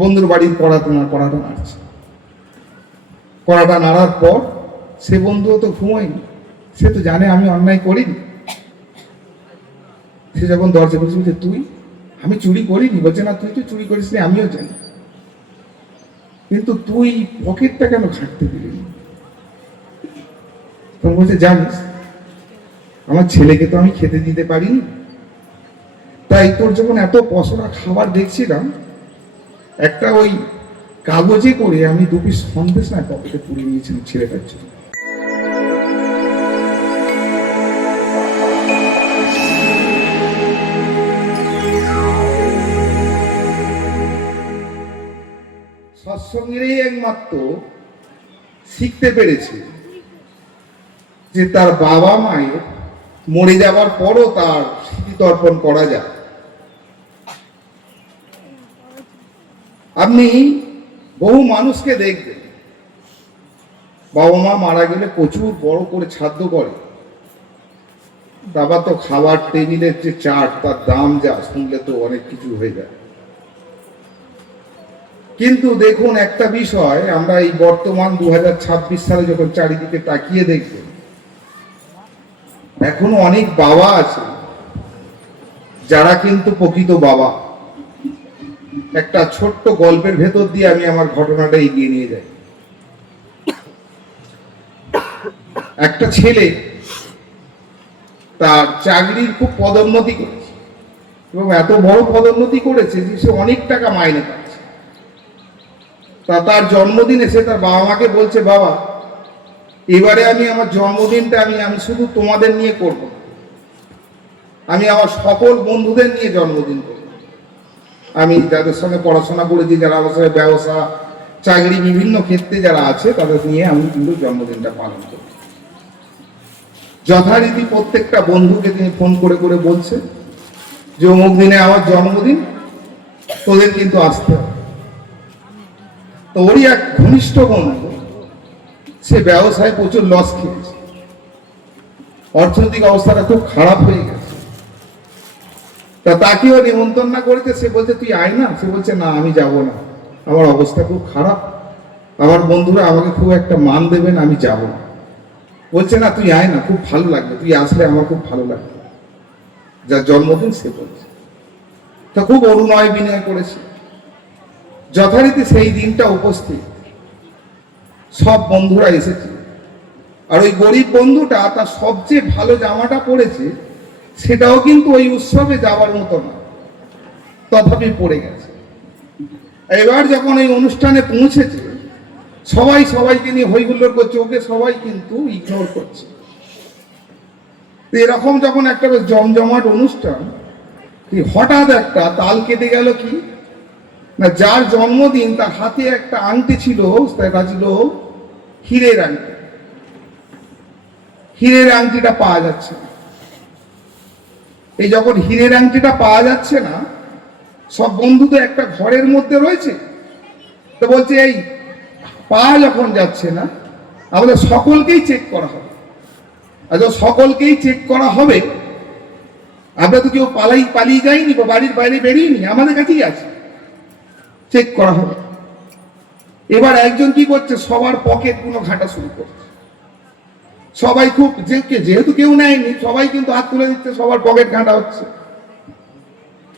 বন্ধুর বাড়ির কড়াটা নাড়ছে। কড়াটা নাড়ার পর সে বন্ধুও তো ঘুমোয়নি, সে তো জানে আমি অন্যায় করিনি। সে যখন দরজা খুলছে বলছে, তুই? আমি চুরি করিনি। বলছে, না তুই তো চুরি করিস নি, আমিও জানি, কিন্তু তুই পকেটটা কেন খাটতে দিলি? তখন বলছে, জানিস আমার ছেলেকে তো আমি খেতে দিতে পারিনি, তাই তোর যখন এত পসরা খাবার দেখছিলাম, একটা ওই কাগজে করে আমি 2 পিস সন্দেশ না পকেটে পুড়ে নিয়েছিলাম ছেলেটার জন্য। সৎসঙ্গেরই একমাত্র শিখতে পেরেছে যে তার বাবা মায়ের মরে যাবার পরও তার স্মৃতি তর্পণ করা যায়। আপনি বহু মানুষকে দেখবেন, বাবা মা মারা গেলে প্রচুর বড় করে শ্রাদ্ধ করে, বাবা তো খাবার টেবিলের যে চাট তার দাম যা শুনলে তো অনেক কিছু হয়ে যায়। কিন্তু দেখুন একটা বিষয়, আমরা এই বর্তমান 2026 সালে যখন চারিদিকে তাকিয়ে দেখব, এখনো অনেক বাবা আছে যারা কিন্তু প্রকৃত বাবা। একটা ছোট্ট গল্পের ভেতর দিয়ে আমি আমার ঘটনাটা এগিয়ে নিয়ে যাই। একটা ছেলে তার চাকরির খুব পদোন্নতি করেছে, এবং এত বড় পদোন্নতি করেছে যে সে অনেক টাকা মাইনে পাচ্ছে। তার জন্মদিনে সে তার বাবা মাকে বলছে, বাবা এবারে আমি আমার জন্মদিনটা আমি শুধু তোমাদের নিয়ে করব, আমি আমার সকল বন্ধুদের নিয়ে জন্মদিন করব, আমি যাদের সঙ্গে পড়াশোনা করেছি, যারা আমার সঙ্গে ব্যবসা চাকরি বিভিন্ন ক্ষেত্রে যারা আছে তাদের নিয়ে আমি কিন্তু জন্মদিনটা পালন করব। যথারীতি প্রত্যেকটা বন্ধুকে তিনি ফোন করে করে বলছে যে অমুক দিনে আমার জন্মদিন, তোদের কিন্তু আসতে হবে। তো ওরই এক ঘনিষ্ঠ বন্ধু, সে ব্যবসায় প্রচুর লস খেয়েছে, অর্থনৈতিক অবস্থাটা খুব খারাপ হয়ে গেছে। তাকেও নিমন্ত্রণ না করেছে, সে বলছে তুই আয় না। সে বলছে, না আমি যাব না, আমার অবস্থা খুব খারাপ, আমার বন্ধুরা আমাকে খুব একটা মান দেবেন, আমি যাব না। বলছে, না তুই আয় না, খুব ভালো লাগবে, তুই আসলে আমার খুব ভালো লাগবে। যার জন্মদিন সে বলছে, তা খুব অনুনয় বিনয় করেছে। যথারীতি সেই দিনটা উপস্থিত, সব বন্ধুরা এসেছে, আর ওই গরিব বন্ধুটা তার সবচেয়ে ভালো জামাটা পরেছে, সেটাও কিন্তু ওই উৎসবে যাওয়ার মতো না, তথাপি পড়ে গেছে। এবার যখন এই অনুষ্ঠানে পৌঁছেছে, সবাই সবাইকে নিয়ে হইহুল্লোড় করছে, ওকে সবাই কিন্তু ইগনোর করছে। এরকম যখন একটা জমজমাট অনুষ্ঠান, হঠাৎ একটা তাল কেটে গেল কি না, যার জন্মদিন তার হাতে একটা আংটি ছিল, সেটা ছিল হীরের আংটি। হীরের আংটিটা পাওয়া যাচ্ছে না। এই যখন হীরের আংটিটা পাওয়া যাচ্ছে না, সব বন্ধু তো একটা ঘরের মধ্যে রয়েছে, তো বলছে এই পাওয়া যখন যাচ্ছে না, আমাদের সকলকেই চেক করা হবে। আর যখন সকলকেই চেক করা হবে, আমরা তো কেউ পালিয়ে যাইনি বা বাড়ির বাইরে বেরিয়েনি, আমাদের কাছেই আছে, চেক করা হবে। এবার একজন কি করছে, সবার পকেট গুলো ঘাঁটা শুরু করছে। সবাই খুব যেহেতু কেউ নেয়নি, সবাই কিন্তু হাত তুলে দিচ্ছে, সবার পকেট ঘাঁটা হচ্ছে।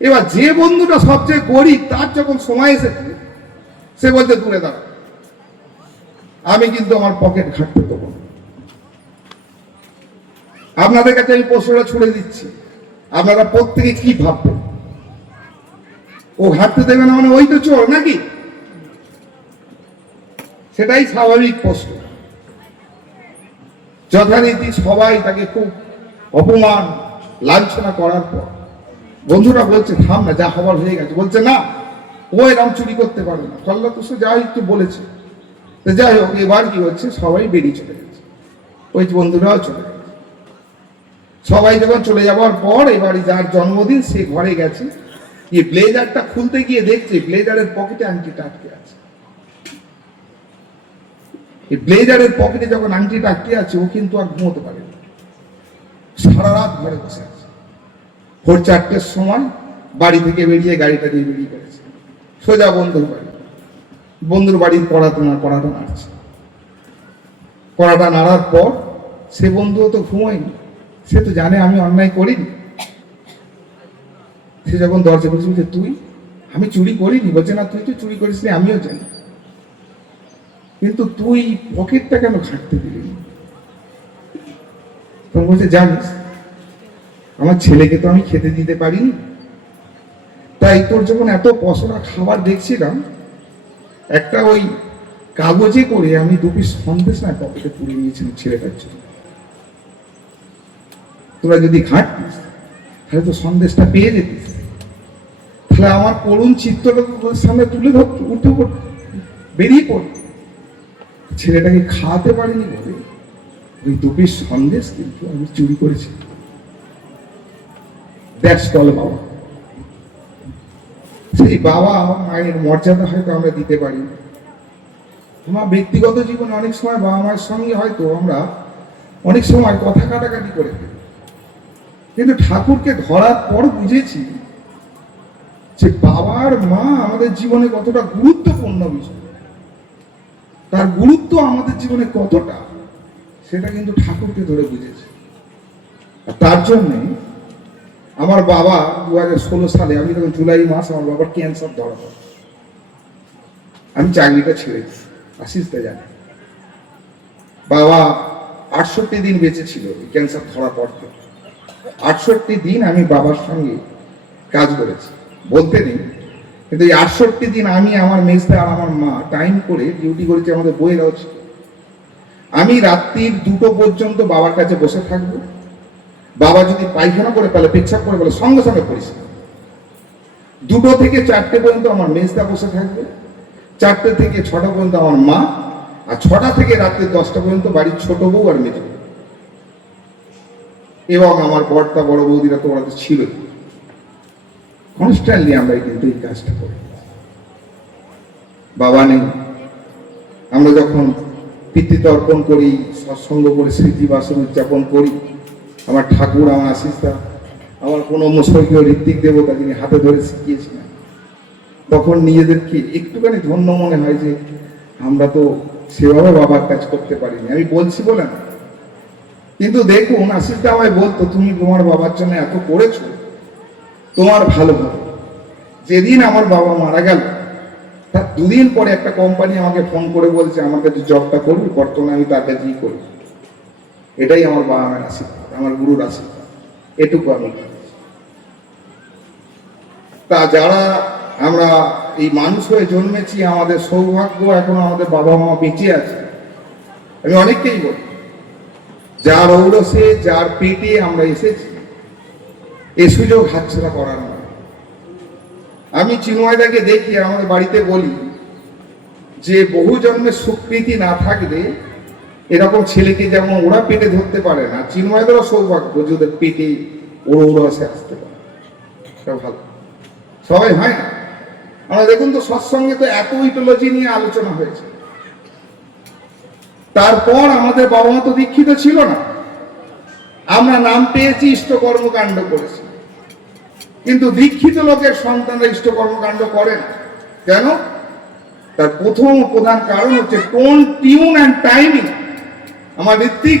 এবার যে বন্ধুটা সবচেয়ে গরিব, তার যখন সময় এসেছে, সে বলছে দূরে দাঁড়া, আমি কিন্তু আমার পকেট ঘাঁটতে দেবো না। আপনাদের কাছে আমি প্রশ্নটা ছুড়ে দিচ্ছি, আপনারা প্রত্যেকে কি ভাববেন? ও ঘাঁটতে দেবে না মানে ওই তো চোর নাকি? সেটাই স্বাভাবিক প্রশ্ন। যথারীতি সবাই তাকে খুব অপমান লাঞ্ছনা করার পর বন্ধুরা বলছে, থাম না, যা হবার হয়ে গেছে। বলছে, না, ও এরকম চুরি করতে পারবে না, ফল্লা তো যা একটু বলেছে। তো যাই হোক, এবার কি হচ্ছে, সবাই বেরিয়ে চলে গেছে, ওই বন্ধুরাও চলে গেছে। সবাই যখন চলে যাওয়ার পর, এবারে যার জন্মদিন সে ঘরে গেছে, গিয়ে ব্লেজারটা খুলতে গিয়ে দেখছে ব্লেজারের পকেটে আংটিটা আটকে আছে। এই ব্লেজারের পকেটে যখন আংটিটা আটকে আছে, ও কিন্তু আর ঘুমোতে পারে না, সারা রাত ঘরে বসে আছে। ভোর 4টের সময় বাড়ি থেকে বেরিয়ে গাড়িটা নিয়ে বেরিয়ে পড়েছে। সোজা বন্ধুর বাড়ির কড়াটা নাড়ছে। কড়াটা নাড়ার পর সে বন্ধুও তো ঘুমোয়নি, সে তো জানে আমি অন্যায় করিনি। সে যখন দরজা খুলছে বলছে, তুই? আমি চুরি করিনি। বলছে, না তুই তো চুরি করিস নি, আমিও জানি, কিন্তু তুই পকেটটা কেন ঘাঁটতে দিলি? তখন বলছে, জানিস আমার ছেলেকে তো আমি খেতে দিতে পারিনি, তাই তোর যখন এত পসরা খাবার দেখছিলাম, একটা ওই কাগজে করে আমি 2 পিস সন্দেশ না পকেটে পুড়ে নিয়েছিলাম ছেলেটার জন্য। তোরা যদি ঘাঁটতিস তাহলে তো সন্দেশটা পেয়ে যেতিস, তাহলে আমার করুণ চিত্রটা তোদের সামনে তুলে ধরতো, উঠে বেরিয়ে পড়ত। ছেলেটাকে খাওয়াতে পারিনি বলে ওই 2 পিস সন্দেশ কিন্তু আমি চুরি করেছি। দ্যাটস কল বাবা। সেই বাবা মায়ের মর্যাদা হয়তো আমরা দিতে পারি। আমার ব্যক্তিগত জীবনে অনেক সময় বাবা মায়ের সঙ্গে হয়তো আমরা অনেক সময় কথা কাটাকাটি করে ফেলি, কিন্তু ঠাকুরকে ধরার পর বুঝেছি যে বাবার মা আমাদের জীবনে কতটা গুরুত্বপূর্ণ বিষয়, তার গুরুত্ব আমাদের জীবনে কতটা, সেটা কিন্তু ঠাকুরকে ধরে বুঝেছি। তার জন্যে আমার বাবা 2016 সালে, আমি তখন জুলাই মাস, আমার বাবার ক্যান্সার ধরা পড়ে। আমি চাকরিটা ছেড়েছি, আশিসটা জানে। বাবা 68 দিন বেঁচে ছিল ক্যান্সার ধরা পড় থেকে। 68 দিন আমি বাবার সঙ্গে কাজ করেছি, বলতে নেই, কিন্তু এই 68 দিন আমি, আমার মেজদা আর আমার মা টাইম করে ডিউটি করেছি। আমাদের বইয়েরাও ছিল। আমি রাত্রির 2টো পর্যন্ত বাবার কাছে বসে থাকবো। বাবা যদি পায়খানা করে তাহলে পেচ্ছাপ করে বলে সঙ্গে সঙ্গে পরিষ্কার। 2টো থেকে 4টে পর্যন্ত আমার মেজদা বসে থাকবে, 4টে থেকে 6টা পর্যন্ত আমার মা, আর 6টা থেকে রাত্রি 10টা পর্যন্ত বাড়ির ছোট বউ আর মেজ বউ, এবং আমার বড়টা বড় বৌদিরা তো ওরা তো ছিল। কনস্ট্যান্টলি আমরা কিন্তু এই কাজটা করি। বাবা নেই, আমরা যখন পিতৃতর্পণ করি, সৎসঙ্গ করে স্মৃতি বাসন উদযাপন করি, আমার ঠাকুর, আমার আশিসদা, আমার কোনো স্বর্গীয় ঋত্বিক দেবতা যিনি হাতে ধরে শিখিয়েছিলেন, তখন নিজেদেরকে একটুখানি ধন্য মনে হয় যে আমরা তো সেভাবে বাবার কাজ করতে পারিনি। আমি বলছি বলে না, কিন্তু দেখুন আশিসদা আমায় বলতো, তুমি তোমার বাবার জন্য এত করেছো, তোমার ভালো হবে। যেদিন আমার বাবা মারা গেল তার 2 দিন পরে একটা কোম্পানি আমাকে ফোন করে বলছে, আমার কাছে জবটা করবি? বর্তমানে আমি তার কাছেই করি। এটাই আমার বাবা মায়ের আশীর্বাদ, আমার গুরুর আশীর্বাদ, এটুকু আমি। তা যারা আমরা এই মানুষ হয়ে জন্মেছি, আমাদের সৌভাগ্য এখন আমাদের বাবা মা বেঁচে আছে। আমি অনেককেই বলি, যার ঔরসে, যার পেটে আমরা এসেছি, এ সুযোগ হাতছাড়া করার নয়। আমি চিন্ময়দাকে দেখি, আমাদের বাড়িতে বলি যে বহু জন্মের স্বীকৃতি না থাকলে এরকম ছেলেকে যেমন ওরা পেটে ধরতে পারে না, চিন্ময়দারও সৌভাগ্য যে ওদের পেটে ঔরসে আসতে পারে। এটা ভালো, সবাই হয় না। আমরা দেখুন তো সৎসঙ্গে তো এত ইটোলজি নিয়ে আলোচনা হয়েছে। তারপর আমাদের বাবা মা তো দীক্ষিত ছিল না, আমরা নাম পেয়েছি, ইষ্ট কর্মকাণ্ড করেছি, কিন্তু দীক্ষিত লোকের সন্তানরা ইষ্ট কর্মকাণ্ড করে না। কেন? তার প্রথম প্রধান কারণ হচ্ছে টোন, টিউন অ্যান্ড টাইমিং। আমার ঋত্বিক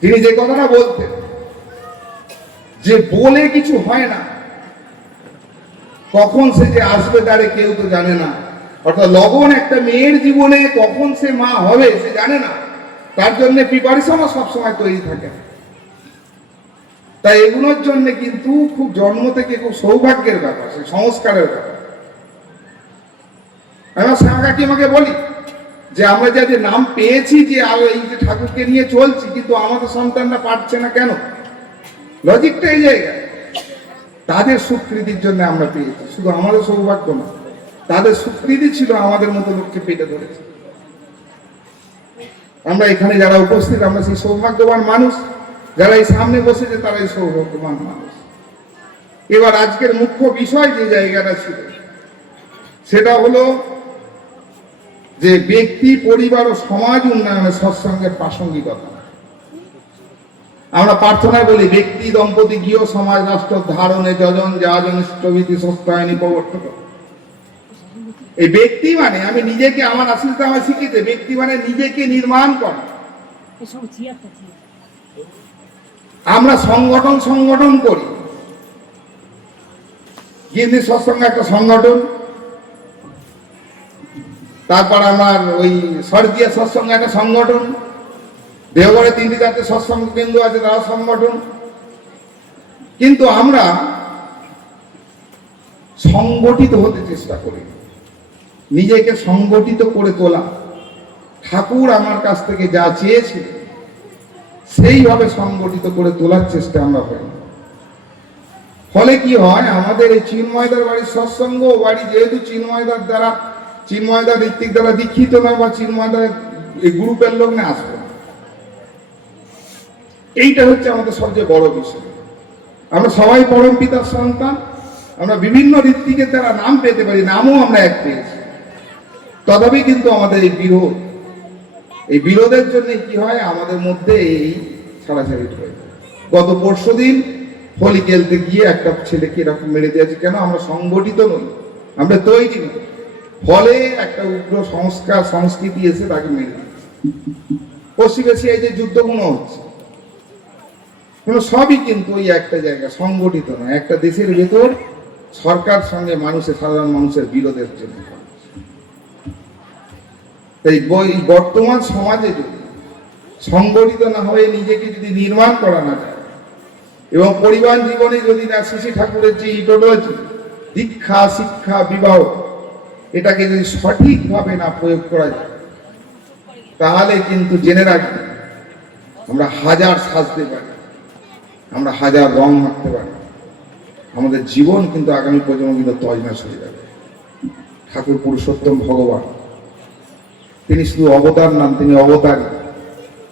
তিনি যে কথাটা বলতেন যে বলে কিছু হয় না, কখন সে যে আসবে তারে কেউ তো জানে না। অর্থাৎ লগন একটা মেয়ের জীবনে কখন সে মা হবে সে জানে না, তার জন্য প্রিপারেশনও সবসময় তৈরি থাকে। তাই এগুলোর জন্য কিন্তু খুব জন্ম থেকে খুব সৌভাগ্যের ব্যাপার, সে সংস্কারের ব্যাপার। আমার সাঁগাটি আমাকে বলি যে আমরা যাদের নাম পেয়েছি, যে এই যে ঠাকুরকে নিয়ে চলছি, কিন্তু আমাদের সন্তানরা পারছে না কেন? লজিকটা এই জায়গায়, তাদের স্বীকৃতির জন্য আমরা পেয়েছি। শুধু আমাদের সৌভাগ্য না, তাদের স্বীকৃতি ছিল আমাদের মতো লোককে পেটে ধরেছে। আমরা এখানে যারা উপস্থিত, আমরা সেই সৌভাগ্যবান মানুষ। যারা এই সামনে বসেছে তারা এই সৌভাগ্যবান মানুষ। এবার আজকের মুখ্য বিষয় যে জায়গাটা ছিল, সেটা হলো যে ব্যক্তি, পরিবার ও সমাজ উন্নয়নে সৎসঙ্গের প্রাসঙ্গিকতা। আমরা প্রার্থনায় বলি, ব্যক্তি, দম্পতি, গৃহ, সমাজ, রাষ্ট্র ধারণে যজন যাজন ইষ্টভীতি সস্তায়নী প্রবর্তক। এই ব্যক্তি মানে আমি নিজেকে, আমার আসিস আমার শিখিতে, ব্যক্তি মানে নিজেকে নির্মাণ করা। আমরা সংগঠন করি, গিন্নি সৎসঙ্গে একটা সংগঠন, তারপর আমার ওই সরদিয়া সৎসঙ্গে একটা সংগঠন, দেওঘরে 3-4টে সৎসঙ্গ কেন্দ্র আছে, তারা সংগঠন। কিন্তু আমরা সংগঠিত হতে চেষ্টা করি, নিজেকে সংগঠিত করে তোলা। ঠাকুর আমার কাছ থেকে যা চেয়েছে সেইভাবে সংগঠিত করে তোলার চেষ্টা আমরা করি। ফলে কি হয়, আমাদের এই চিন্ময়দার বাড়ির সৎসঙ্গ বাড়ি যেহেতু চিন্ময়দার দ্বারা, চিন্ময়দার ঋত্বিক দ্বারা দীক্ষিত নয় বা চিন্ময়দার এই গ্রুপের লোক না আসবে, এইটা হচ্ছে আমাদের সবচেয়ে বড় বিষয়। আমরা সবাই পরম পিতার সন্তান, আমরা বিভিন্ন ঋত্বিকের দ্বারা নাম পেতে পারি, নামও আমরা এক পেয়েছি, তথাপি কিন্তু আমাদের এই বিরোধ, এই বিরোধের জন্য কি হয়, আমাদের মধ্যে এই ছাড়াছাড়ি হয়। গত পরশুদিন হোলি খেলতে গিয়ে একটা ছেলেকে এরকম মেরে দিয়েছে। কেন? আমরা সংগঠিত নই, আমরা তৈরি নই। ফলে একটা উগ্র সংস্কার সংস্কৃতি এসে তাকে মেরে দিয়েছে। পশ্চিম এশিয়ায় যে যুদ্ধগুলো হচ্ছে, সবই কিন্তু ওই একটা জায়গা, সংগঠিত নয়। একটা দেশের ভেতর সরকার সঙ্গে মানুষের, সাধারণ মানুষের বিরোধের জন্য। তাই বর্তমান সমাজে যদি সংগঠিত না হয়ে নিজেকে যদি নির্মাণ করা না যায়, এবং পরিবার জীবনে যদি না শ্রী ঠাকুরের যে ইডিওলজি, দীক্ষা, শিক্ষা, বিবাহ, এটাকে যদি সঠিকভাবে না প্রয়োগ করা যায়, তাহলে কিন্তু জেনে রাখবে, আমরা হাজার সাজতে পারি, আমরা হাজার রং মাখতে পারি, আমাদের জীবন কিন্তু আগামী প্রজন্ম কিন্তু তছনছ হয়ে যাবে। ঠাকুর পুরুষোত্তম ভগবান, তিনি শুধু অবতার নাম, তিনি অবতারী।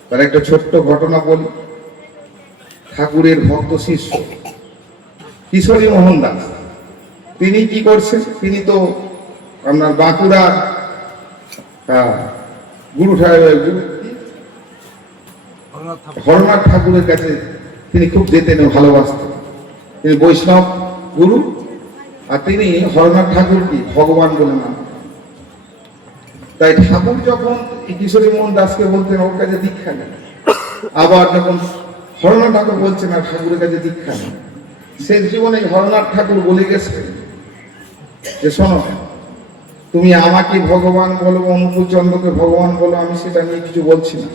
তার একটা ছোট্ট ঘটনা বলি। ঠাকুরের ভক্ত শিষ্য কিশোরী মোহন দাস, তিনি কি করছেন, তিনি তো আপনার বাঁকুড়ার গুরু হরনাথ ঠাকুরের কাছে তিনি খুব যেতেন, ভালোবাসতেন। তিনি বৈষ্ণব গুরু, আর তিনি হরনাথ ঠাকুরকে ভগবান বলে নাম। তাই ঠাকুর যখন কিশোরী মোহন দাসকে বলতেন ওর কাছে দীক্ষা নেন, আবার যখন হরনাথ ঠাকুর বলছেন না ঠাকুরের কাছে দীক্ষা নেন, শেষ জীবনে হরনাথ ঠাকুর বলে গেছে যে শোনো, তুমি আমাকে ভগবান বলো, অনুকূল চন্দ্রকে ভগবান বলো, আমি সেটা নিয়ে কিছু বলছি না,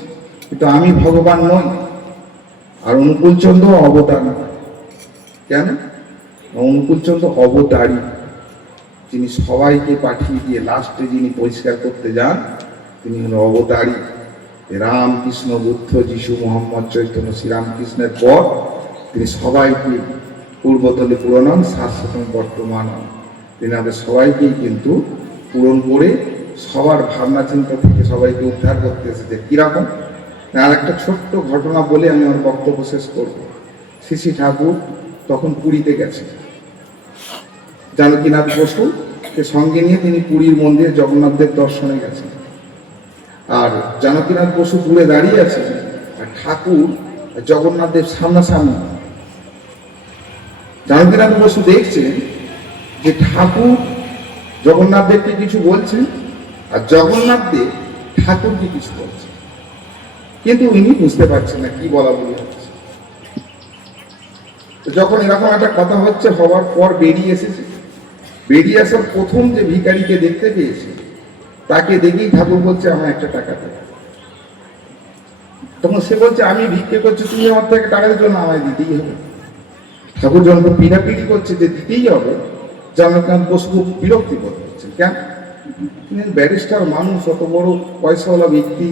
কিন্তু আমি ভগবান নই, আর অনুকূল চন্দ্র অবতার না। কেন? অনুকূল চন্দ্র অবতারী, তিনি সবাইকে পাঠিয়ে দিয়ে লাস্টে যিনি পরিষ্কার করতে যান, তিনি হল অবতারী। রাম, কৃষ্ণ, বুদ্ধ, যিশু, মোহাম্মদ, চৈতন্য, শ্রীরামকৃষ্ণের পর তিনি সবাইকে পূর্বতলে পুরনন, শাশ্বতম বর্তমান, তিনি আমাদের সবাইকেই কিন্তু পূরণ করে সবার ভাবনা চিন্তা থেকে সবাইকে উদ্ধার করতে এসেছে। কিরকম? আর একটা ছোট্ট ঘটনা বলে আমি আমার বক্তব্য শেষ করব। শ্রী ঠাকুর তখন পুরীতে গেছে, জানকীনাথ বসুকে সঙ্গে নিয়ে তিনি পুরীর মন্দিরে জগন্নাথদেব দর্শনে গেছেন। আর জানকীনাথ বসু দূরে দাঁড়িয়ে আছে, আর ঠাকুর জগন্নাথদেব সামনাসামনি। জানকীনাথ বসু দেখছেন যে ঠাকুর জগন্নাথদেবকে কিছু বলছেন, আর জগন্নাথদেব ঠাকুরকে কিছু বলছেন, কিন্তু ইনি বুঝতে পারছেন না কি বলা বলি হচ্ছে। যখন এরকম একটা কথা হচ্ছে, হওয়ার পর বেরিয়ে এসেছে, বেরিয়ে আসার প্রথম যে ভিখারিকে দেখতে পেয়েছে, তাকে দেখেই ঠাকুর বলছে আমার একটা টাকা দেবে। তখন সে বলছে আমি ভিক্ষে করছি, তুমি আমার থেকে টাকা দিচ্ছ না, আমায় দিতেই হবে। ঠাকুর যখন পিড়াপিড়ি করছে যে দিতেই হবে, জানকীনাথ বসু খুব বিরক্তি বোধ করছে। কেন? ব্যারিস্টার মানুষ, অত বড় পয়সাওয়ালা ব্যক্তি,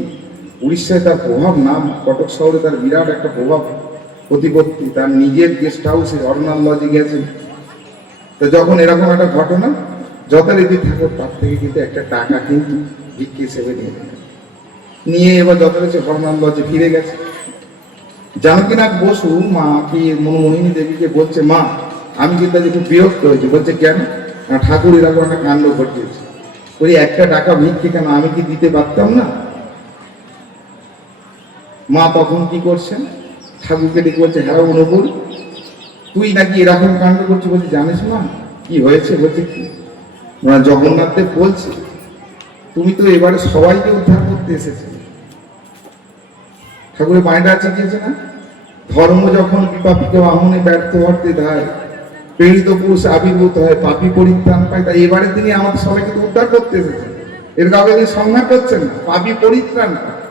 উড়িষ্যায় তার প্রভাব, নাম, কটক শহরে তার বিরাট একটা প্রভাব প্রতিপত্তি, তার নিজের গেস্ট হাউসে অরনাথ লজে গেছে। তো যখন এরকম একটা ঘটনা, যথারীতি ঠাকুর তার থেকে কিন্তু একটা টাকা কিন্তু ভিক্ষে হিসেবে নিয়ে এবার যথারীতি অরনাথ লজে ফিরে গেছে। জানকীনাথ বসু মাকে, মনোমোহিনী দেবীকে বলছে, মা আমি কিন্তু আজ খুব বিরক্ত হয়েছি। বলছে কেন? না ঠাকুর এরকম একটা কাণ্ড ঘটিয়েছে। ওই একটা টাকা ভিক্ষে কেন, আমি কি দিতে পারতাম না? মা তখন কি করছেন, ঠাকুরকে ডেকে বলছে, হ্যাঁ অনুকূল, তুই নাকি এরকম কাণ্ড করছিস? বলছে জানিস মা কি হয়েছে? বলছে কি? ওরা জগন্নাথ দেব বলছে, তুমি তো এবারে সবাইকে উদ্ধার করতে এসেছে। ঠাকুরের মায়েরা চিঠিয়েছে না, ধর্ম যখন বিপাপিত বাহনে ব্যর্থ হতে ধায়, প্রেরিত পুরুষ আবির্ভূত হয়, পাপী পরিত্রাণ পায়। তাই এবারে তিনি আমাদের সবাইকে উদ্ধার করতে এসেছেন। এর কাউকে তিনি সংহার করছেন না, পাপী পরিত্রাণ পায়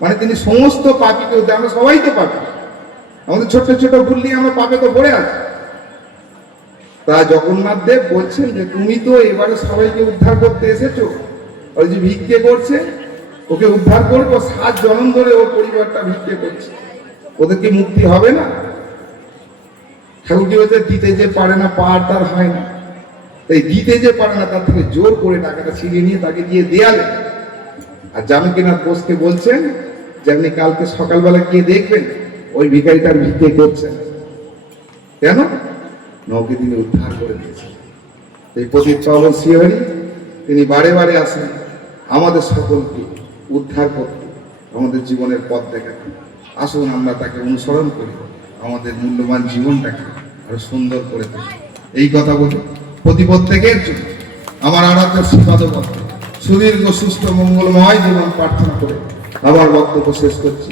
মানে তিনি সমস্ত পাপীকে উদ্ধার। আমরা সবাই তো পাপী, আমাদের ছোট ছোট ভুল নিয়ে আমরা পাপে তো পড়ে আছি। তা জগন্নাথ দেব বলছেন যে তুমি তো এবারে সবাইকে উদ্ধার করতে এসেছো। ওই যে ভিক্ষে করছে, ওকে উদ্ধার করবো, 7 জনম ধরে ওর পরিবারটা ভিক্ষে করছে, ওদেরকে মুক্তি হবে না? ঠাকুর কি বলছে, দিতে যে পারে না পার তার হয় না। তাই দিতে যে পারে না তার থেকে জোর করে টাকাটা ছিনিয়ে নিয়ে তাকে দিয়ে দেয়ালে। আর জানকীনাথ বোসকে বলছেন যে আপনি কালকে সকালবেলা গিয়ে দেখবেন ওই ভিখারিটার ভিক্ষে করছেন। কেন? নৌকে তিনি উদ্ধার করে দিয়েছেন। এই পতিত পাবন শ্রীহরি তিনি বারে বারে আসেন আমাদের সকলকে উদ্ধার করতে, আমাদের জীবনের পথ দেখাতে। আসুন আমরা তাকে অনুসরণ করি, আমাদের মূল্যবান জীবনটাকে আরো সুন্দর করে তুলি। এই কথা বলি প্রত্যেকের জন্য আমার আরাধ্য শ্রীপাদ সুদীর্ঘ সুস্থ মঙ্গলময় জীবন প্রার্থনা করে আমার বক্তব্য শেষ করছি।